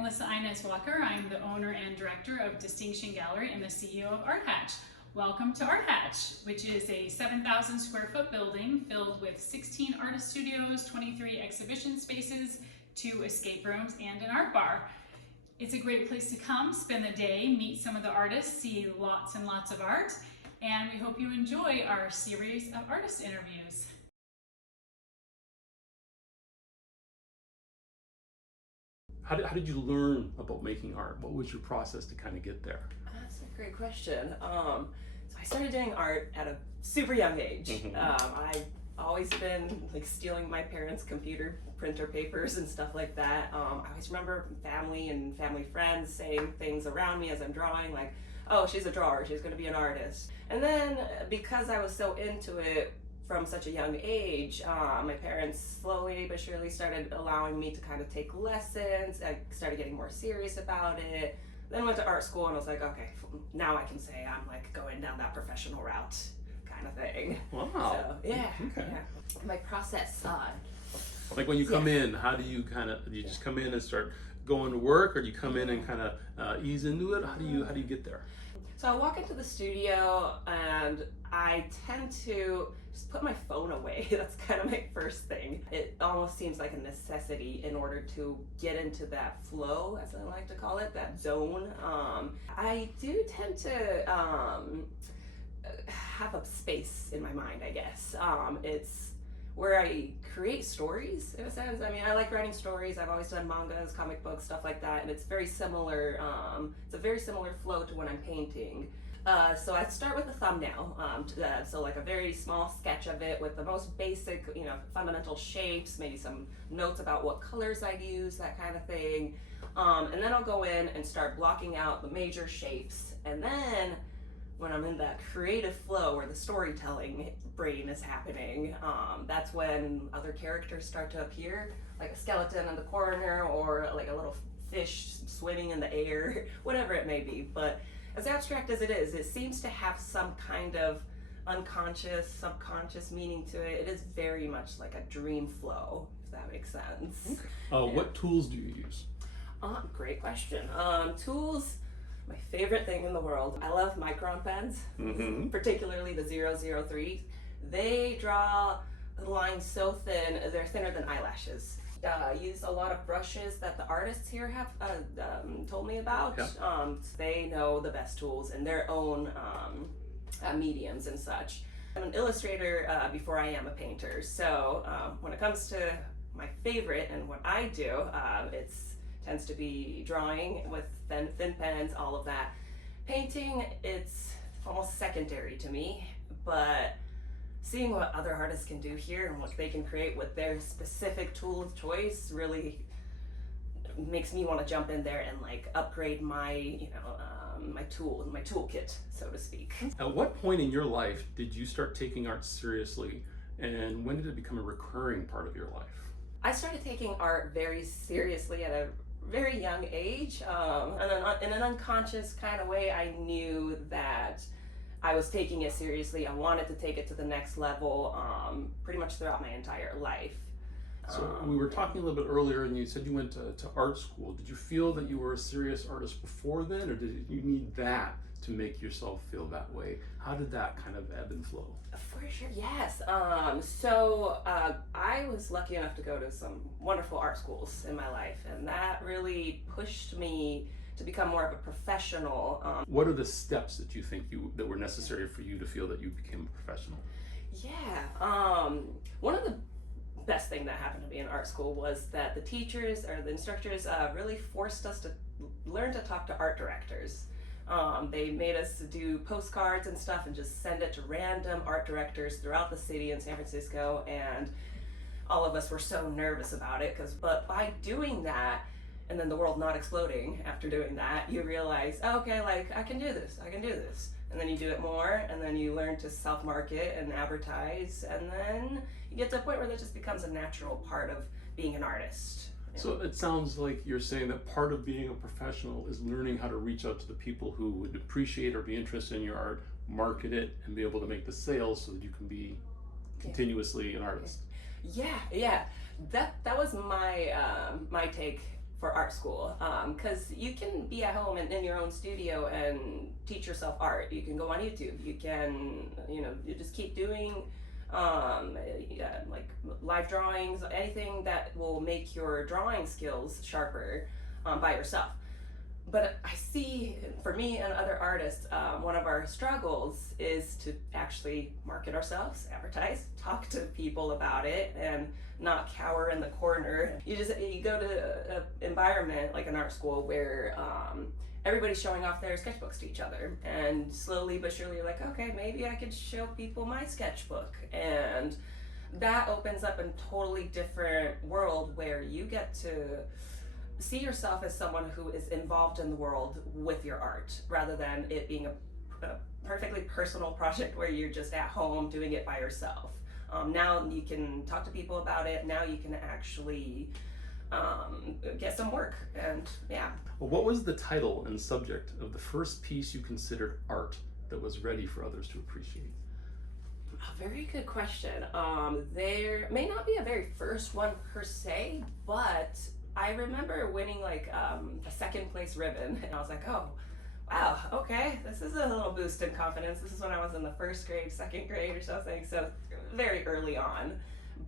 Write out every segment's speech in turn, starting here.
Melissa Inez Walker. I'm the owner and director of Distinction Gallery and the CEO of ArtHatch. Welcome to ArtHatch, which is a 7,000 square foot building filled with 16 artist studios, 23 exhibition spaces, 2 escape rooms, and an art bar. It's a great place to come, spend the day, meet some of the artists, see lots and lots of art, and we hope you enjoy our series of artist interviews. How did you learn about making art? What was your process to kind of get there? That's a great question. So I started doing art at a super young age. Mm-hmm. I've always been like stealing my parents' computer printer papers and stuff like that. I always remember family and family friends saying things around me as I'm drawing, like, oh, she's a drawer, she's gonna be an artist. And then because I was so into it from such a young age, my parents slowly but surely started allowing me to kind of take lessons. I started getting more serious about it. Then went to art school and I was like, okay, now I can say I'm like going down that professional route kind of thing. Wow. So, yeah. Okay. Yeah. My process. Like when you come in, how do you do you just come in and start going to work, or do you come in and kind of ease into it? How do you get there? So I walk into the studio and I tend to just put my phone away. That's kind of my first thing. It almost seems like a necessity in order to get into that flow, as I like to call it, that zone. I do tend to have a space in my mind, I guess. It's where I create stories, in a sense. I mean, I like writing stories. I've always done mangas, comic books, stuff like that, and it's very similar. It's a very similar flow to when I'm painting. So I start with a thumbnail, so like a very small sketch of it with the most basic, fundamental shapes, maybe some notes about what colors I'd use, that kind of thing. And then I'll go in and start blocking out the major shapes, and then when I'm in that creative flow where the storytelling brain is happening, that's when other characters start to appear, like a skeleton in the corner or like a little fish swimming in the air, whatever it may be. But as abstract as it is, it seems to have some kind of unconscious, subconscious meaning to it. It is very much like a dream flow, if that makes sense. Okay. What tools do you use? Great question. Tools. My favorite thing in the world. I love micron pens, particularly the 003. They draw the lines so thin, they're thinner than eyelashes. I use a lot of brushes that the artists here have told me about. Yeah. They know the best tools in their own mediums and such. I'm an illustrator before I am a painter, so when it comes to my favorite and what I do, tends to be drawing with thin pens, all of that. Painting, it's almost secondary to me, but seeing what other artists can do here and what they can create with their specific tool of choice really makes me want to jump in there and like upgrade my, my toolkit, so to speak. At what point in your life did you start taking art seriously, and when did it become a recurring part of your life? I started taking art very seriously at a very young age. In an unconscious kind of way, I knew that I was taking it seriously. I wanted to take it to the next level pretty much throughout my entire life. So we were talking a little bit earlier, and you said you went to art school. Did you feel that you were a serious artist before then, or did you need that to make yourself feel that way? How did that kind of ebb and flow? For sure, yes. I was lucky enough to go to some wonderful art schools in my life, and that really pushed me to become more of a professional. What are the steps that you think that were necessary for you to feel that you became a professional? Yeah, one of the best thing that happened to me in art school was that the teachers or the instructors really forced us to learn to talk to art directors. They made us do postcards and stuff and just send it to random art directors throughout the city in San Francisco, and all of us were so nervous about it, but by doing that, and then the world not exploding after doing that, you realize, oh, okay, like I can do this, and then you do it more, and then you learn to self-market and advertise, and then you get to a point where that just becomes a natural part of being an artist. So it sounds like you're saying that part of being a professional is learning how to reach out to the people who would appreciate or be interested in your art, market it, and be able to make the sales so that you can be continuously an artist. Yeah. That was my my take for art school, because you can be at home and in your own studio and teach yourself art. You can go on YouTube. You can, you just keep doing like live drawings, anything that will make your drawing skills sharper by yourself. But I see, for me and other artists, one of our struggles is to actually market ourselves, advertise, talk to people about it, and not cower in the corner. You go to an environment like an art school where everybody's showing off their sketchbooks to each other, and slowly but surely you're like, okay, maybe I could show people my sketchbook, and that opens up a totally different world where you get to see yourself as someone who is involved in the world with your art, rather than it being a perfectly personal project where you're just at home doing it by yourself. Now you can talk to people about it. Now you can actually get some work, and yeah. Well, what was the title and subject of the first piece you considered art that was ready for others to appreciate? A very good question. There may not be a very first one per se, but I remember winning like a second place ribbon, and I was like, oh, wow, okay, this is a little boost in confidence. This is when I was in the first grade, second grade or something, so very early on.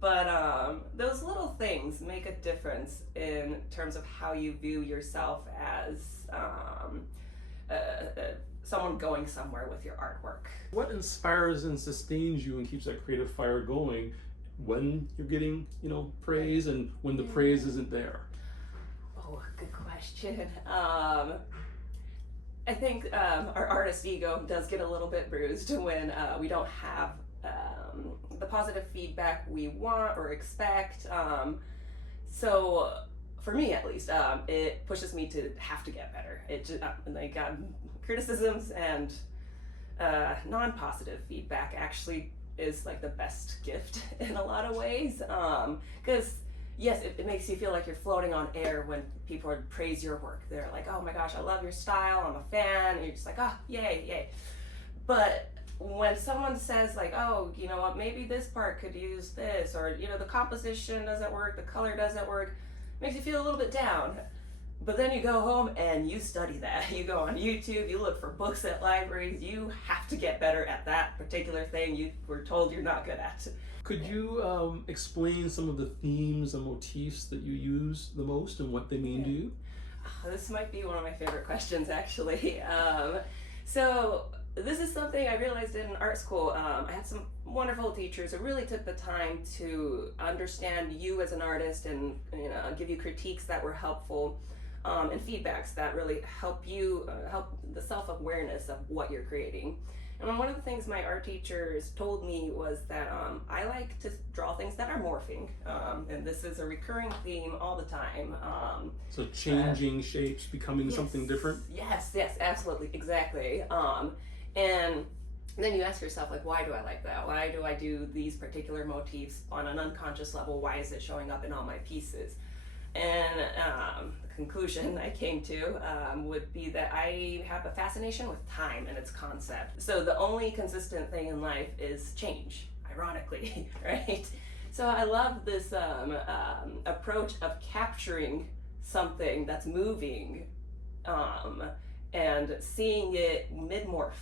But those little things make a difference in terms of how you view yourself as someone going somewhere with your artwork. What inspires and sustains you and keeps that creative fire going when you're getting, praise, and when the praise isn't there? Oh, good question. I think our artist ego does get a little bit bruised when we don't have the positive feedback we want or expect. So for me, at least, it pushes me to have to get better. It just, criticisms and non-positive feedback actually is like the best gift in a lot of ways. Because yes, it makes you feel like you're floating on air when people praise your work. They're like, oh my gosh, I love your style, I'm a fan, and you're just like, oh, yay, yay. But when someone says like, oh, you know what, maybe this part could use this, or the composition doesn't work, the color doesn't work, makes you feel a little bit down. But then you go home and you study that. You go on YouTube, you look for books at libraries, you have to get better at that particular thing you were told you're not good at. Could you explain some of the themes and motifs that you use the most and what they mean to you? This might be one of my favorite questions, actually. So this is something I realized in art school. I had some wonderful teachers who really took the time to understand you as an artist and give you critiques that were helpful, and feedbacks that really help you, help the self-awareness of what you're creating. And one of the things my art teachers told me was that I like to draw things that are morphing, and this is a recurring theme all the time. So changing shapes, becoming something different? Yes, absolutely, exactly. And then you ask yourself, like, why do I like that? Why do I do these particular motifs on an unconscious level? Why is it showing up in all my pieces? And the conclusion I came to would be that I have a fascination with time and its concept. So the only consistent thing in life is change, ironically, right? So I love this approach of capturing something that's moving and seeing it mid-morph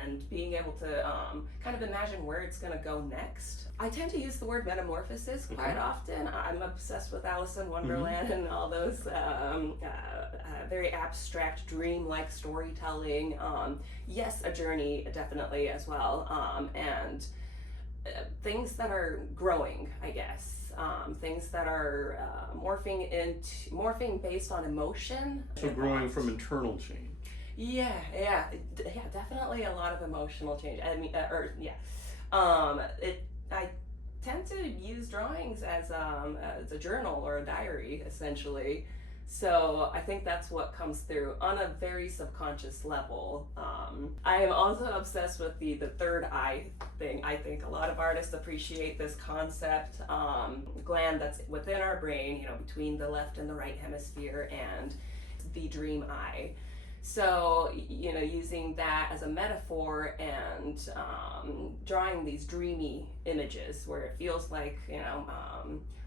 and being able to kind of imagine where it's going to go next. I tend to use the word metamorphosis quite often. I'm obsessed with Alice in Wonderland and all those very abstract, dream-like storytelling. Yes, a journey definitely as well, and things that are growing, I guess. Things that are morphing based on emotion. So growing from internal change. Yeah, definitely a lot of emotional change. I mean, I tend to use drawings as a journal or a diary, essentially. So I think that's what comes through on a very subconscious level. I am also obsessed with the third eye thing. I think a lot of artists appreciate this concept. Gland that's within our brain, between the left and the right hemisphere, and the dream eye. So, using that as a metaphor and drawing these dreamy images where it feels like,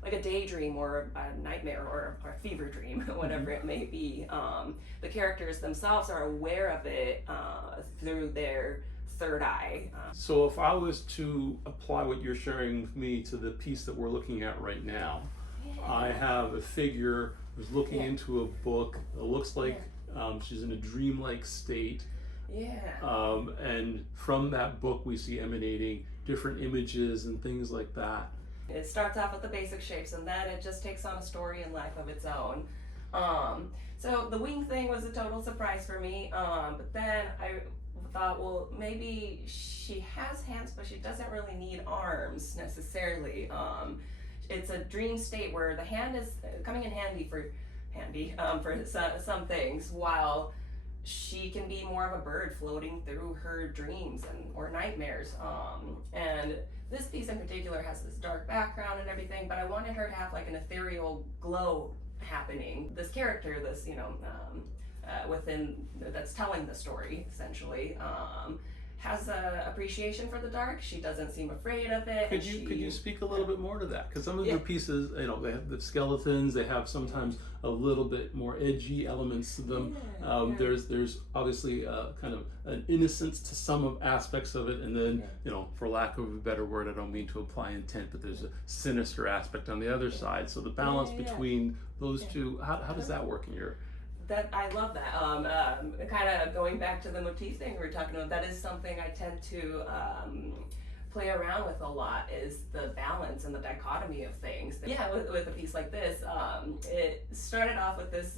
like a daydream or a nightmare or a fever dream, whatever it may be. The characters themselves are aware of it through their third eye. So if I was to apply what you're sharing with me to the piece that we're looking at right now, I have a figure who's looking into a book. It looks like she's in a dreamlike state. And from that book we see emanating different images and things like that. It starts off with the basic shapes and then it just takes on a story and life of its own. So the wing thing was a total surprise for me, but then I thought, well, maybe she has hands but she doesn't really need arms necessarily. It's a dream state where the hand is coming in handy for some things, while she can be more of a bird floating through her dreams or nightmares. And this piece in particular has this dark background and everything, but I wanted her to have like an ethereal glow happening. This character, within that's telling the story essentially, has a appreciation for the dark. She doesn't seem afraid of it. Could you speak a little bit more to that? Because some of your pieces, they have the skeletons. They have sometimes a little bit more edgy elements to them. There's obviously kind of an innocence to some aspects of it, and then for lack of a better word, I don't mean to apply intent, but there's a sinister aspect on the other side. So the balance between those two, how does that work in your? That I love that. Kind of going back to the motif thing we were talking about, that is something I tend to play around with a lot, is the balance and the dichotomy of things. With a piece like this, it started off with this,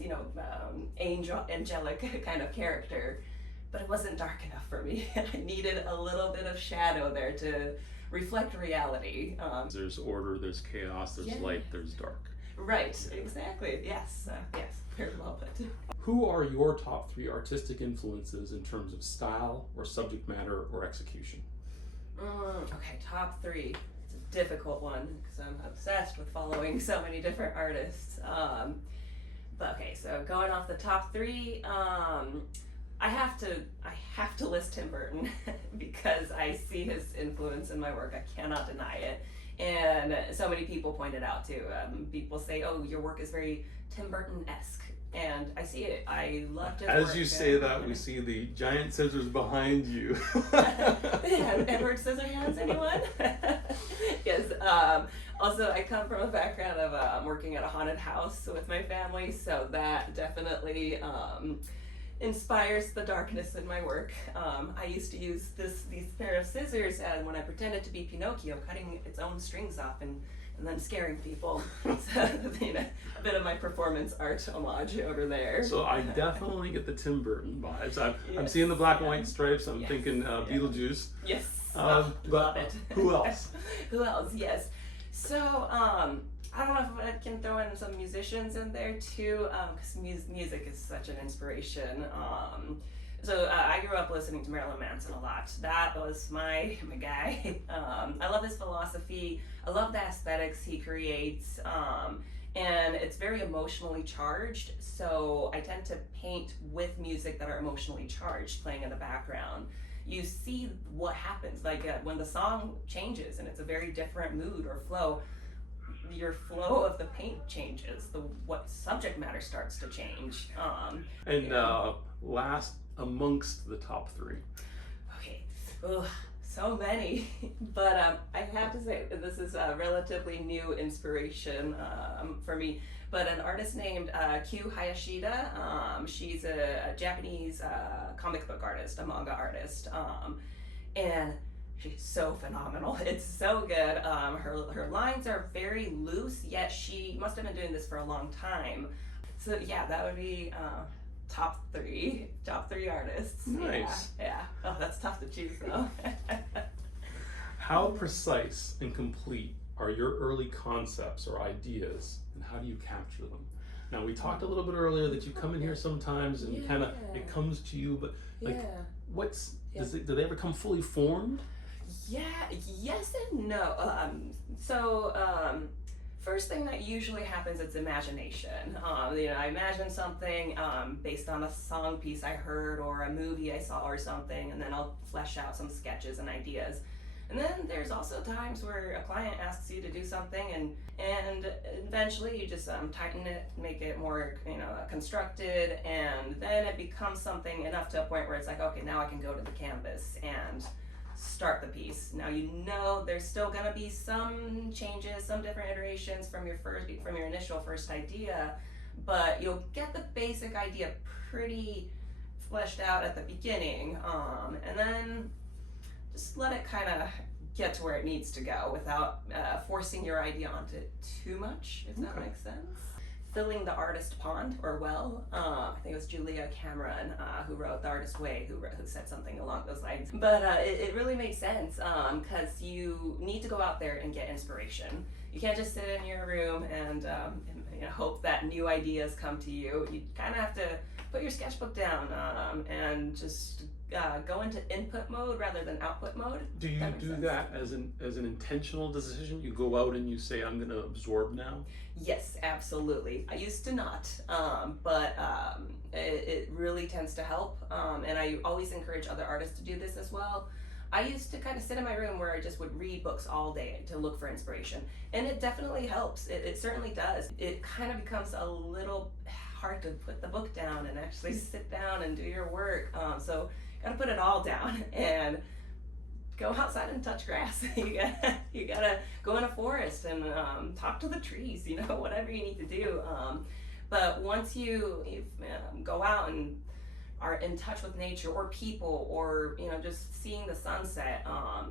angelic kind of character, but it wasn't dark enough for me. I needed a little bit of shadow there to reflect reality. There's order, there's chaos, there's light, there's dark. Right, exactly. Yes, very well put. Who are your top 3 artistic influences in terms of style or subject matter or execution? Okay, top 3. It's a difficult one because I'm obsessed with following so many different artists. But okay, so going off the top 3, I have to list Tim Burton because I see his influence in my work. I cannot deny it. And so many people point it out too. People say, "Oh, your work is very Tim Burton-esque," and I see it. I loved his work. As you say that, we see the giant scissors behind you. Edward Scissorhands, anyone? Yes. Also, I come from a background of working at a haunted house with my family, so that definitely inspires the darkness in my work. I used to use these pair of scissors when I pretended to be Pinocchio, cutting its own strings off and then scaring people. So, a bit of my performance art homage over there. So I definitely get the Tim Burton vibes. I'm seeing the black and white stripes. I'm thinking Beetlejuice. Yes. But it. Who else? Who else? Yes. So I don't know if I can throw in some musicians in there too, because music is such an inspiration. So I grew up listening to Marilyn Manson a lot. That was my guy. I love his philosophy. I love the aesthetics he creates. And it's very emotionally charged. So I tend to paint with music that are emotionally charged, playing in the background. You see what happens, like when the song changes and it's a very different mood or flow. Your flow of the paint changes. What subject matter starts to change. Last amongst the top 3. Okay, so many, but I have to say this is a relatively new inspiration for me. But an artist named Kyu Hayashida. She's a Japanese comic book artist, a manga artist, and she's so phenomenal. It's so good. Her lines are very loose, yet she must have been doing this for a long time. So yeah, that would be top three artists. Nice. Yeah. Oh, that's tough to choose though. How precise and complete are your early concepts or ideas, and how do you capture them? Now, we talked a little bit earlier that you come in here sometimes and kind of it comes to you, but like, do they ever come fully formed? Yeah, yes and no. First thing that usually happens is imagination. I imagine something based on a song piece I heard or a movie I saw or something, and then I'll flesh out some sketches and ideas. And then there's also times where a client asks you to do something, and eventually you just tighten it, make it more constructed, and then it becomes something enough to a point where it's like, okay, now I can go to the canvas and start the piece. Now there's still gonna be some changes, some different iterations from your initial first idea, but you'll get the basic idea pretty fleshed out at the beginning, and then just let it kind of get to where it needs to go without forcing your idea onto it too much, if that makes sense. Filling the artist pond or well. I think it was Julia Cameron who wrote The Artist Way, who said something along those lines. But it really made sense because you need to go out there and get inspiration. You can't just sit in your room and hope that new ideas come to you. You kind of have to put your sketchbook down and just go into input mode rather than output mode. Do you do that as an intentional decision? You go out and you say, I'm going to absorb now? Yes, absolutely. I used to not, but it really tends to help, and I always encourage other artists to do this as well. I used to kind of sit in my room where I just would read books all day to look for inspiration, and it definitely helps. It certainly does. It kind of becomes a little hard to put the book down and actually sit down and do your work, so you gotta put it all down and go outside and touch grass. you gotta go in a forest and talk to the trees, whatever you need to do. But once you go out and are in touch with nature or people or just seeing the sunset,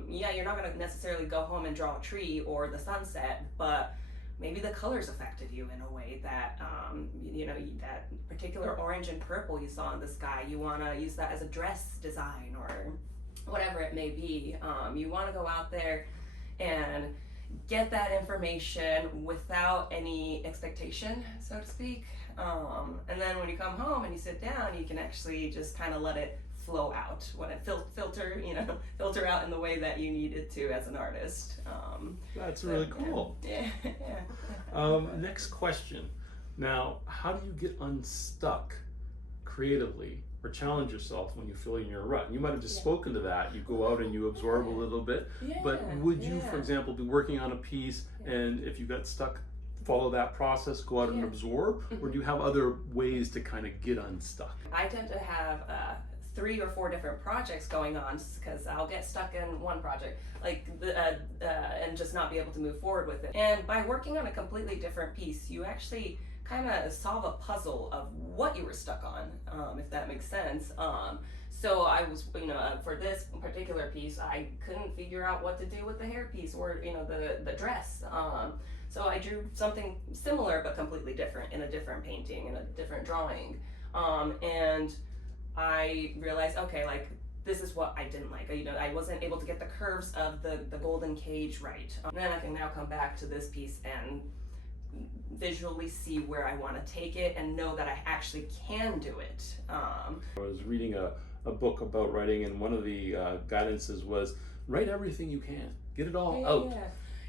you're not going to necessarily go home and draw a tree or the sunset, but maybe the colors affected you in a way that that particular orange and purple you saw in the sky, you want to use that as a dress design or whatever it may be. You want to go out there and get that information without any expectation, so to speak. And then when you come home and you sit down, you can actually just kind of let it flow out, when it filter out in the way that you need it to as an artist. That's really cool. Yeah. Next question. Now, how do you get unstuck creatively or challenge yourself when you feel in your rut? And you might have just spoken to that. You go out and you absorb a little bit, but would you, for example, be working on a piece and if you got stuck, follow that process, go out and absorb, or do you have other ways to kind of get unstuck? I tend to have 3 or 4 different projects going on because I'll get stuck in one project and just not be able to move forward with it. And by working on a completely different piece, you actually kind of solve a puzzle of what you were stuck on, if that makes sense. So I was, for this particular piece, I couldn't figure out what to do with the hairpiece or, the dress. So I drew something similar but completely different in a different painting, in a different drawing. And I realized, okay, this is what I didn't like. I wasn't able to get the curves of the golden cage right. And then I can now come back to this piece and visually see where I want to take it and know that I actually can do it. I was reading a book about writing, and one of the guidances was write everything you can. Get it all out.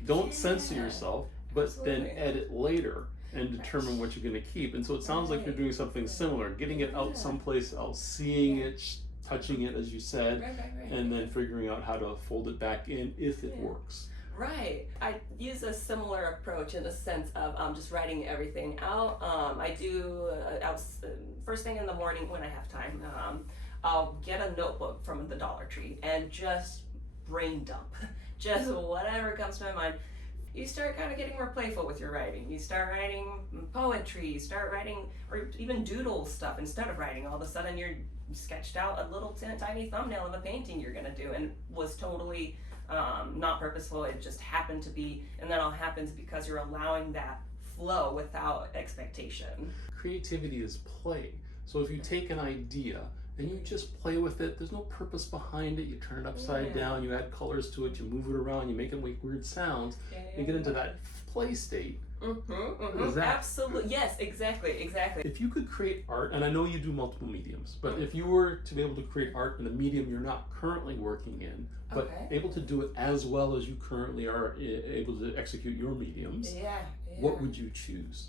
Don't censor yourself, but then edit later and determine what you're going to keep. And so it sounds like you're doing something similar, getting it out someplace else, seeing it, touching it, as you said, and then figuring out how to fold it back in if it works. Right. I use a similar approach in the sense of just writing everything out. I do, first thing in the morning when I have time, I'll get a notebook from the Dollar Tree and just brain dump. Just whatever comes to my mind. You start kind of getting more playful with your writing. You start writing poetry, you start writing, or even doodle stuff instead of writing. All of a sudden you're sketched out a little tiny thumbnail of a painting you're gonna do, and was totally not purposeful. It just happened to be, and that all happens because you're allowing that flow without expectation. Creativity is play. So if you take an idea and you just play with it, there's no purpose behind it, you turn it upside down, you add colors to it, you move it around, you make it make weird sounds, and get into that play state. Absolutely. Yes, exactly. If you could create art, and I know you do multiple mediums, but if you were to be able to create art in a medium you're not currently working in, but able to do it as well as you currently are able to execute your mediums, what would you choose?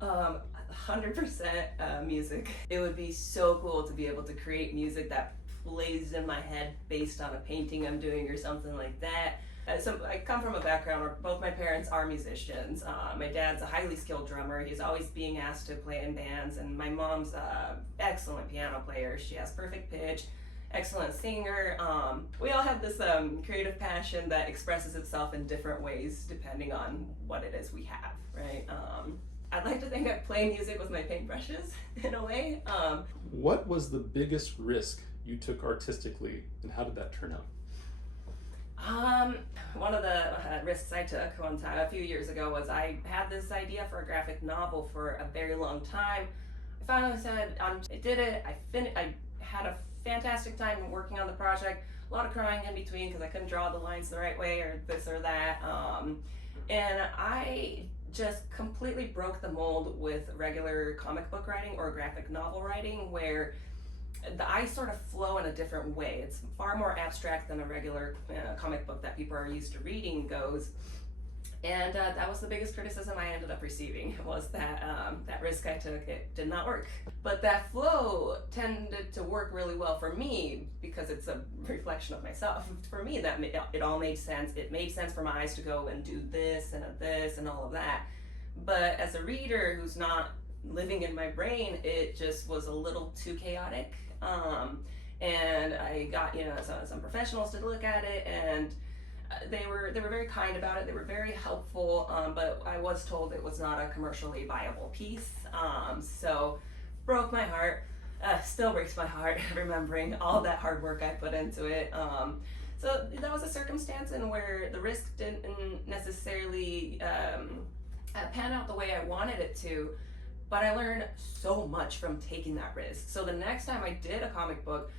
100% music. It would be so cool to be able to create music that plays in my head based on a painting I'm doing or something like that. So I come from a background where both my parents are musicians. My dad's a highly skilled drummer. He's always being asked to play in bands, and my mom's an excellent piano player. She has perfect pitch, excellent singer. We all have this creative passion that expresses itself in different ways depending on what it is we have, right? I'd like to think I play music with my paintbrushes in a way. What was the biggest risk you took artistically, and how did that turn out? One of the risks I took one time a few years ago was I had this idea for a graphic novel for a very long time. I finally said I did it. I had a fantastic time working on the project. A lot of crying in between because I couldn't draw the lines the right way or this or that. And I just completely broke the mold with regular comic book writing or graphic novel writing, where I sort of flow in a different way. It's far more abstract than a regular comic book that people are used to reading goes. And that was the biggest criticism I ended up receiving, was that that risk I took, it did not work. But that flow tended to work really well for me because it's a reflection of myself. For me, that it all made sense. It made sense for my eyes to go and do this and all of that. But as a reader who's not living in my brain, it just was a little too chaotic. And I got some professionals to look at it, and they were very kind about it. They were very helpful, but I was told it was not a commercially viable piece. So broke my heart. Still breaks my heart remembering all that hard work I put into it. So that was a circumstance in where the risk didn't necessarily pan out the way I wanted it to. But I learned so much from taking that risk. So the next time I did a comic book,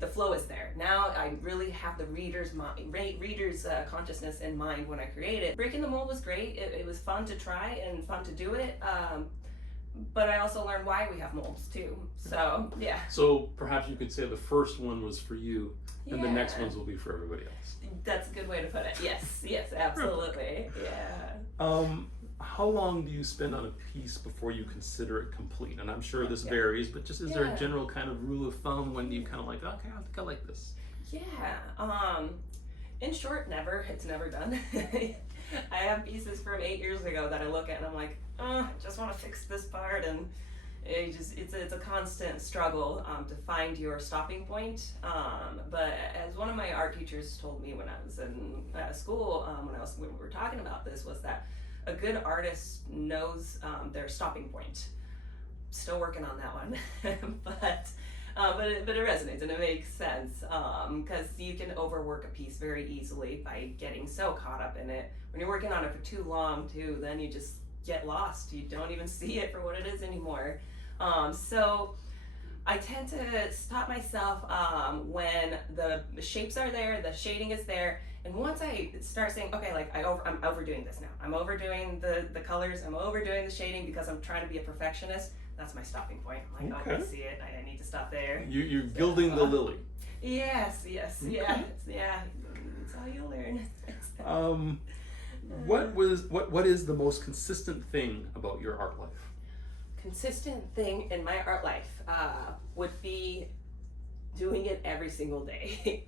the flow is there. Now I really have the reader's consciousness in mind when I create it. Breaking the mold was great. It was fun to try and fun to do it. But I also learned why we have molds too. So yeah. So perhaps you could say the first one was for you, and the next ones will be for everybody else. That's a good way to put it. Yes, absolutely. Yeah. How long do you spend on a piece before you consider it complete? And I'm sure this varies, but just is there a general kind of rule of thumb when you kind of like, okay, I think I like this? Yeah. In short, never. It's never done. I have pieces from 8 years ago that I look at and I'm like, I just want to fix this part, and it's a constant struggle to find your stopping point. But as one of my art teachers told me when I was in school, when we were talking about this, was that a good artist knows their stopping point. Still working on that one, but it resonates and it makes sense, because you can overwork a piece very easily by getting so caught up in it. When you're working on it for too long too, then you just get lost. You don't even see it for what it is anymore. So I tend to stop myself when the shapes are there, the shading is there. And once I start saying, okay, like I'm overdoing this now. I'm overdoing the colors. I'm overdoing the shading because I'm trying to be a perfectionist. That's my stopping point. I'm like, okay. I see it. I need to stop there. You're gilding the lily. Yes, okay. Yeah. That's how you learn. What is the most consistent thing about your art life? Consistent thing in my art life would be doing it every single day.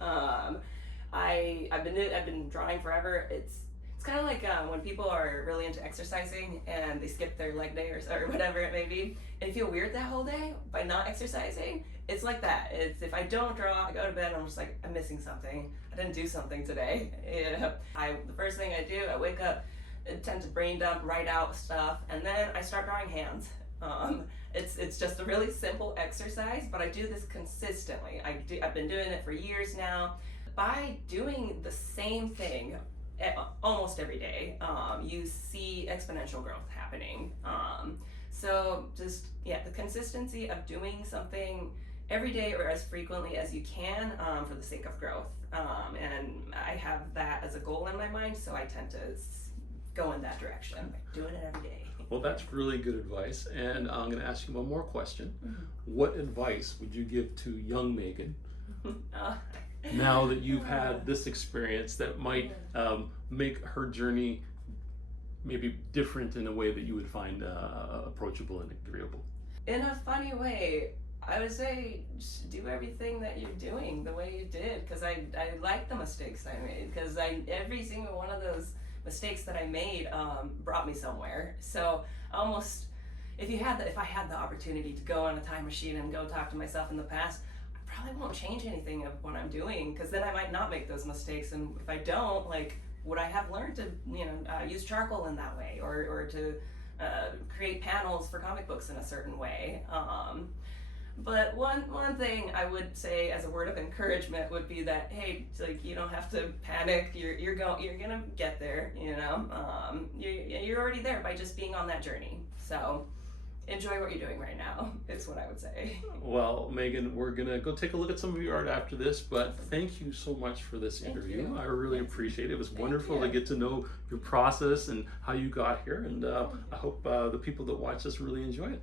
I've been drawing forever. It's kind of like when people are really into exercising and they skip their leg day or whatever it may be, and you feel weird that whole day by not exercising. It's like that. It's if I don't draw, I go to bed and I'm just like, I'm missing something. I didn't do something today. The first thing I do, I wake up, I tend to brain dump, write out stuff, and then I start drawing hands. It's just a really simple exercise, but I do this consistently. I've been doing it for years now. By doing the same thing almost every day, you see exponential growth happening. So just, the consistency of doing something every day or as frequently as you can for the sake of growth. And I have that as a goal in my mind, so I tend to go in that direction, doing it every day. Well, that's really good advice. And I'm going to ask you one more question. Mm-hmm. What advice would you give to young Megan now that you've had this experience that might make her journey maybe different in a way that you would find approachable and agreeable? In a funny way, I would say just do everything that you're doing the way you did, because I like the mistakes I made, because every single one of those mistakes that I made brought me somewhere. So almost, if I had the opportunity to go on a time machine and go talk to myself in the past, I probably won't change anything of what I'm doing, because then I might not make those mistakes. And if I don't, like, would I have learned to use charcoal in that way, or to create panels for comic books in a certain way? But one thing I would say as a word of encouragement would be that, hey, like, you don't have to panic. You're gonna get there. You're already there by just being on that journey. So enjoy what you're doing right now. Is what I would say. Well, Megan, we're gonna go take a look at some of your art after this, but thank you so much for this interview. you. I really appreciate it. It was wonderful you. to get to know your process and how you got here, and I hope the people that watch this really enjoy it.